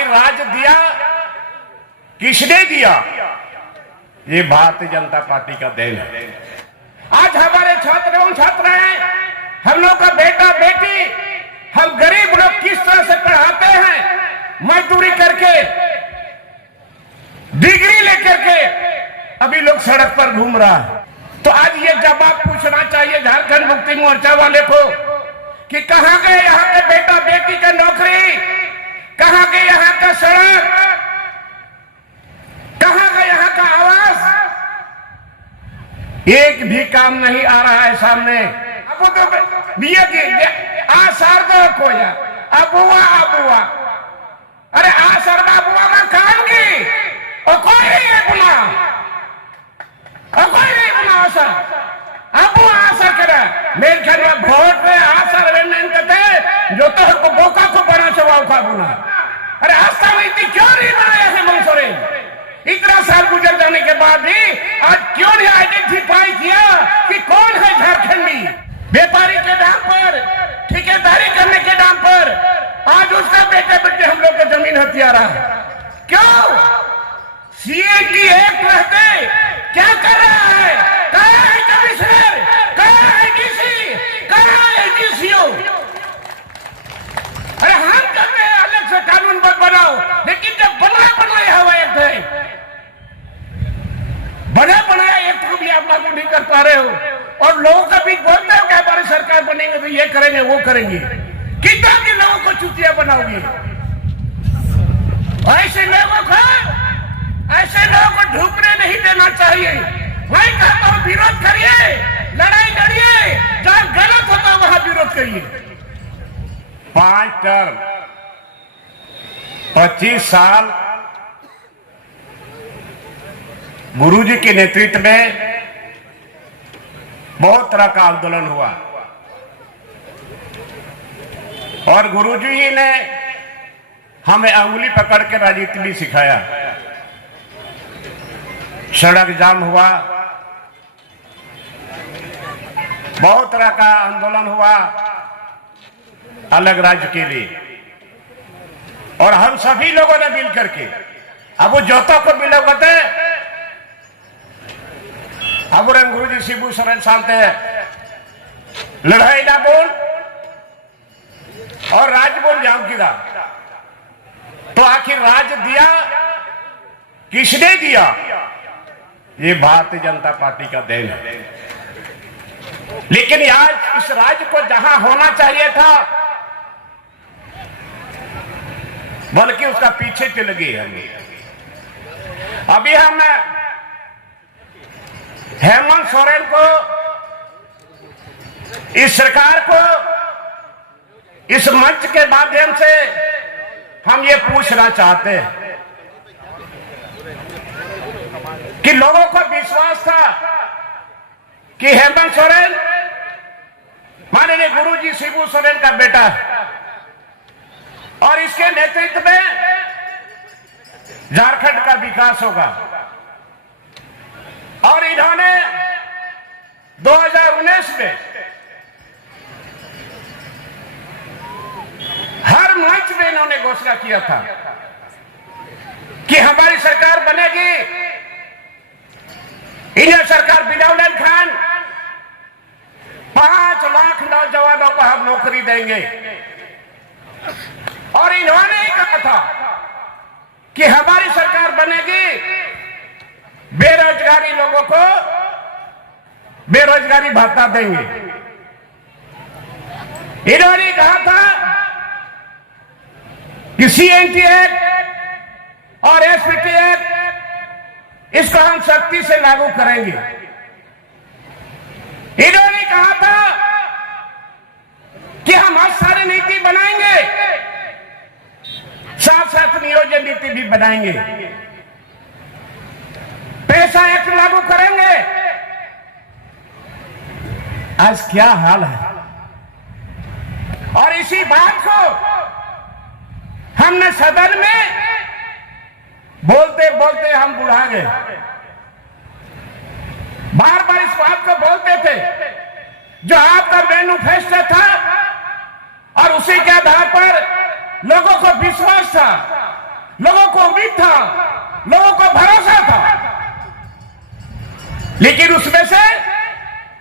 आखिर राज दिया किसने दिया? ये भारतीय जनता पार्टी का देन है। आज हमारे छात्र एवं छात्राएं, हम लोग का बेटा बेटी, हम गरीब लोग किस तरह से पढ़ाते हैं, मजदूरी करके, डिग्री लेकर के अभी लोग सड़क पर घूम रहा है। तो आज ये जवाब पूछना चाहिए झारखंड मुक्ति मोर्चा वाले को कि कहां गए यहाँ के बेटा बेटी का नौकरी, कहां गए यहाँ का सड़क, कहां गए यहाँ का आवास? एक भी काम नहीं आ रहा है सामने। अब तो आसार दो को या अबुआ अबुआ, अरे आसर बाबुआ में काम की और कोई नहीं बुला, और कोई नहीं बुला आसर अबुआ आसर करे मेरे ख्याल में वोट में आसर वेन कहते जो तो बोका को बना चवाओ का बुला। अरे आस्था में इतनी क्यों नहीं बनाया है मंसूरे? इतना साल गुजर जाने के बाद भी आज क्यों नहीं आइडेंटिफाई किया कि कौन है झारखंडी? व्यापारी के नाम पर, ठेकेदारी करने के नाम पर आज उसका बेटे बेटे हम लोग का जमीन हथिया रहा है। क्यों? सीएटी एक्ट रहते क्या कर रहा है? कहाँ है कमिश्नर, कहाँ है डीसी, कहाँ है डीसीओ? अरे हम कहते हैं अलग से कानून बनाओ, लेकिन जब बनाया हुआ एक्ट है, बनाया एक्ट को भी आप लागू नहीं कर पा रहे हो, और लोगों का भी बोलते हो कि हमारी सरकार बनेंगे तो ये करेंगे वो करेंगे। कितना के लोगों को चुतिया बनाओगे? ऐसे लोगों को ढूंढने नहीं देना चाहिए। वही कहता हूं विरोध करिए, लड़ाई लड़िए, जहां गलत होता वहां विरोध करिए। 5 टर्म 25 साल गुरुजी के नेतृत्व में बहुत तरह का आंदोलन हुआ, और गुरुजी ही ने हमें अंगुली पकड़ के राजनीति भी सिखाया। सड़क जाम हुआ, बहुत तरह का आंदोलन हुआ अलग राज्य के लिए, और हम सभी लोगों ने मिल करके अब वो जोतों को मिलोगते अब गुरुजी शिबू सोरेन सामने लड़ाई ना बोल और राज बोल जाम की दा। तो आखिर राज दिया किसने दिया? ये भारतीय जनता पार्टी का देन है। लेकिन आज इस राज्य को जहां होना चाहिए था, बल्कि उसका पीछे चल गए हम। अभी हम हेमंत सोरेन को, इस सरकार को, इस मंच के माध्यम से हम ये पूछना चाहते हैं कि लोगों को विश्वास था कि हेमंत सोरेन माननीय गुरुजी शिबू सोरेन का बेटा है, और इसके नेतृत्व में झारखंड का विकास होगा। और इन्होंने 2019 में हर मंच में इन्होंने घोषणा किया था कि हमारी सरकार बनेगी, इंडिया सरकार बिलाउलन खान 5 लाख नौजवानों को हम नौकरी देंगे। और इन्होंने ही कहा था कि हमारी सरकार बनेगी, बेरोजगारी लोगों को बेरोजगारी भत्ता देंगे। इन्होंने कहा था कि सीएनटी एक्ट और एसपीटी एक्ट इसको हम सख्ती से लागू करेंगे। इन्होंने कहा था कि हम सारी नीति बनाएंगे, साथ साथ नियोजन नीति भी बनाएंगे, पैसा एक्ट लागू करेंगे। आज क्या हाल है? और इसी बात को हमने सदन में बोलते बोलते हम बुढ़ा गए। बार बार इस बात को बोलते थे जो आपका मैनिफेस्टो था, और उसी के आधार पर लोगों को विश्वास था लोगों को उम्मीद था, लोगों को भरोसा था, लेकिन उसमें से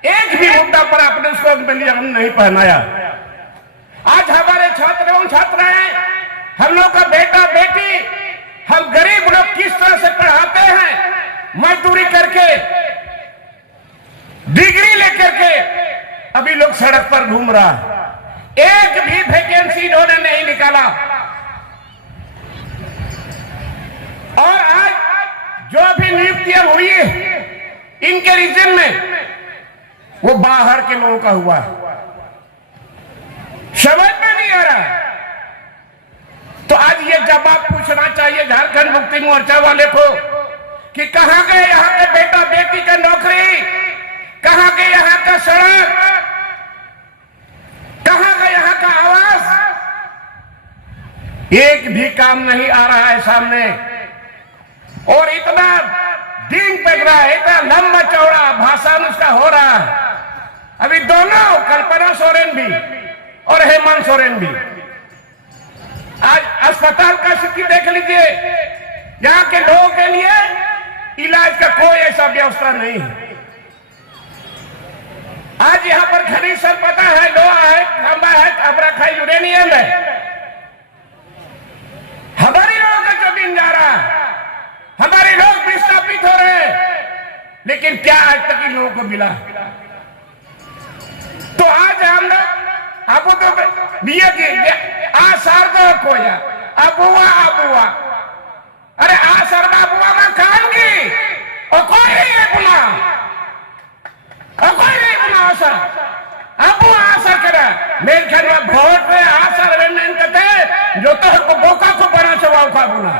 एक भी मुद्दा पर आपने उसको बलिदान नहीं पहनाया। आज हमारे छात्र एवं छात्राएं, हम लोग का बेटा बेटी, हम गरीब लोग किस तरह से पढ़ाते हैं, मजदूरी करके, डिग्री लेकर के अभी लोग सड़क पर घूम रहा है। एक भी वैकेंसी इन्होंने नहीं निकाला। और आज जो भी नियुक्तियां हुई इनके रीजन में, वो बाहर के लोगों का हुआ है। समझ में नहीं आ रहा। तो आज ये जवाब पूछना चाहिए झारखंड मुक्ति मोर्चा वाले को कि कहां गए यहां के बेटा बेटी का नौकरी, कहां गए यहां का सड़क, कहां गए यहां का आवास। एक भी काम नहीं आ रहा है सामने। और इतना दिन पड़ रहा है, इतना लंबा चौड़ा भाषण उसका हो रहा है। अभी दोनों, कल्पना सोरेन भी और हेमंत सोरेन भी, आज अस्पताल का स्थिति देख लीजिए। यहाँ के लोगों के लिए इलाज का कोई ऐसा व्यवस्था नहीं है। आज यहाँ पर खनिज संपदा है, लोहा है, तांबा है, अब्रक है, यूरेनियम है। हमारे लोगों का जमीन जा रहा है, हमारे लोग विस्थापित हो रहे हैं, लेकिन क्या आज तक इन लोगों को मिला? तो आज हम लोग आपको तो दिया कि आसार तो खोया, अबुआ अरे आसर बाबुआ में काम की और कोई नहीं बुला, और कोई नहीं बुला आसर अबुआ आसर करे मेरे ख्याल में वोट में आसर नहीं कहते जो तो बोका को बना चवाओ का बुला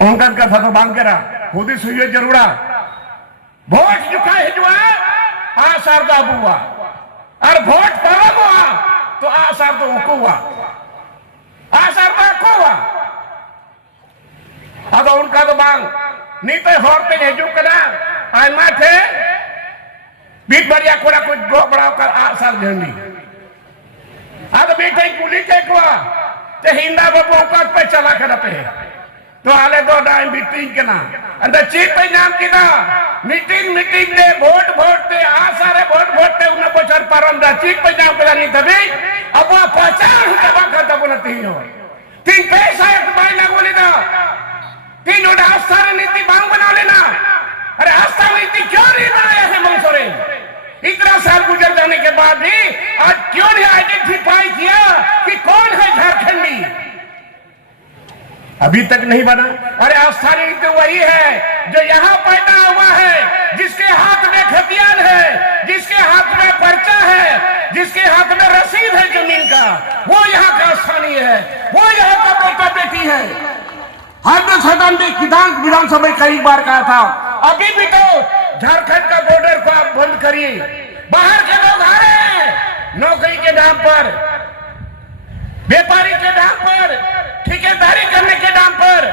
उनका कथा तो बांग करा खुद ही सुइए जरूरा वोट चुका है जो आसर बाबुआ और वोट परम हुआ तो आसर तो उनको हुआ, आसर को हुआ। अब उनका तो बांग नहीं तो होते हेजू करा आज माथे बीट बढ़िया कोरा कुछ बड़ा कर आसर झंडी अब बीटे पुलिस के को ते हिंदा बाबू औकात पे चला कर पे तो आले दो डाइम मीटिंग के ना अंदर चीफ पे नाम की ना मीटिंग दे वोट दे आसारे वोट दे उन्हें बचर परम दा चीफ पे नाम करा नहीं तभी अब वो पहचान दबा कर दबो न तीन पैसा एक बाई ना बोली ना तीन उड़ा आस्था नीति बांग बना लेना। अरे आस्था नीति क्यों नहीं बनाया है मंसूरे? इतना साल गुजर जाने के बाद भी आज क्यों नहीं आइडेंटिफाई किया कि कौन है झारखंडी? अभी तक नहीं बना। अरे आस्था नीति वही है जो यहाँ पैदा हुआ है, जिसके हाथ में खतियान है, जिसके हाथ में पर्चा है, जिसके हाथ में रसीद है जमीन का, वो यहाँ का स्थानीय है, वो यहाँ का बेटा बेटी है। हमने सदन में विधानसभा कई बार कहा था, अभी भी तो झारखंड का बॉर्डर को आप बंद करिए। बाहर के लोग आ रहे हैं नौकरी के नाम पर, व्यापारी के नाम पर, ठेकेदारी करने के नाम पर।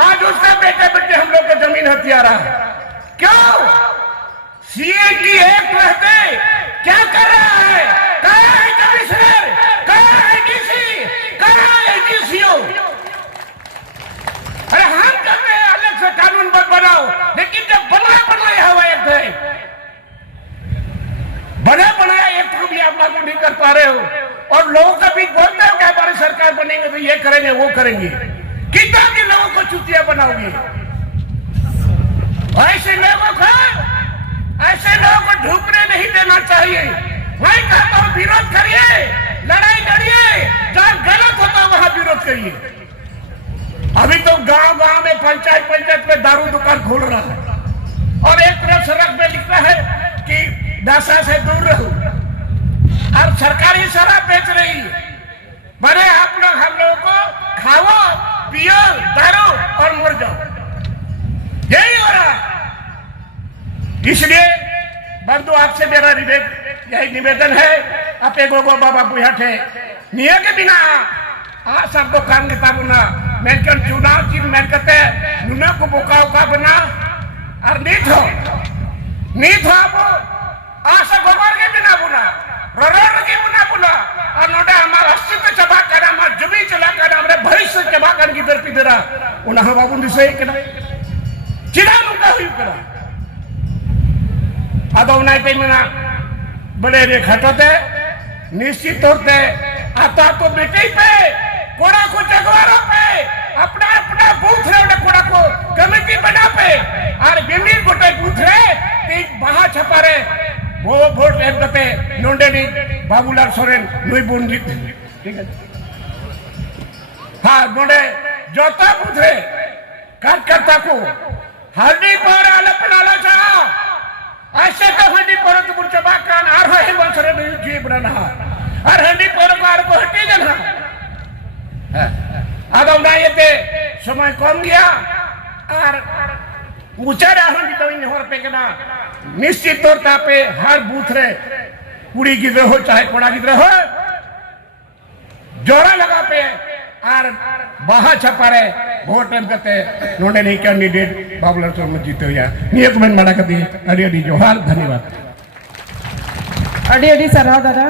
आज उसका बेटे बेटे हम लोग को जमीन हथियारा है। क्यों? सीए की एक्ट रहते क्या कर रहा है? कहाँ है कमिश्नर? कहाँ है डीसी? कहाँ है डीसीओ? अरे हम कहते हैं अलग से कानून मत बनाओ, लेकिन जब बनाया हुआ एक्ट है, बनाया एक्ट को भी आप लागू नहीं कर पा रहे हो और लोगों का भी बोलते हो कि हमारी सरकार बनेंगे तो ये करेंगे वो करेंगे। कितना के लोगों को चुतिया बनाओगे? ऐसे लोगों को ढूंढने नहीं देना चाहिए। मैं कहता हूं विरोध करिए, लड़ाई लड़िए, जहां गलत होता वहां विरोध करिए। अभी तो गांव में पंचायत में दारू दुकान खोल रहा है और एक तरफ सड़क में लिखता है कि नशा से दूर रहो और सरकारी शराब बेच रही है। बड़े आप लोग हम लोगों को खाओ पियो दारू और मर जाओ, यही हो रहा। इसलिए बंधु आपसे मेरा यही निवेदन है, आप एक बाबा बुझाटे निया के बिना आ सबको काम के ताबुना मैं चुनाव चीज मैं कहते नुना को बोका उका बना और नीत हो आप आशा गोबर के बिना बुना रोड के बिना बुना और नोटा हमारा अस्तित्व चबा कर हमारा जुबी चला कर हमारे भविष्य चाबा कान गिदर पिदरा उना हा बाबुन दिसay kana चिदा नुका हुई करा आदो नाय ते मना बड़े रे खटते निश्चित तौर पे आता तो बेटे पे कोड़ा को जगवारों पे अपना अपना बूथ रे कोड़ा को कमेटी बना पे और बिल्डिंग गोटे बूथ रे तीन बाहा छपा रे वो वोट एम कते नोंडेनी बाबूलाल सोरेन नुई बुंदी ठीक है हाँ नोंडे जोता बूथ रे कार्यकर्ता को हल्दी पर अलपनाला चाहा ऐसे तो हंडी पर तो बुढ़ चबा कान आर है बंसरे नहीं जी बना और हंडी पर को आर को हटी जाना आदम ना ये ते समय कम गया और ऊंचा रहन की तो इन होर पे केना निश्चित तौर पे हर बूथ रे कुड़ी गिद्र हो चाहे कोड़ा गिद्र हो जोरा लगा पे और बाहा छपा रे वोट एम करते नोंडे नहीं कैंडिडेट बाबूलाल सोरेन जीते हुआ नियत में मना कर दी अड़ी जोहार धन्यवाद अड़ी अड़ी सरहा दादा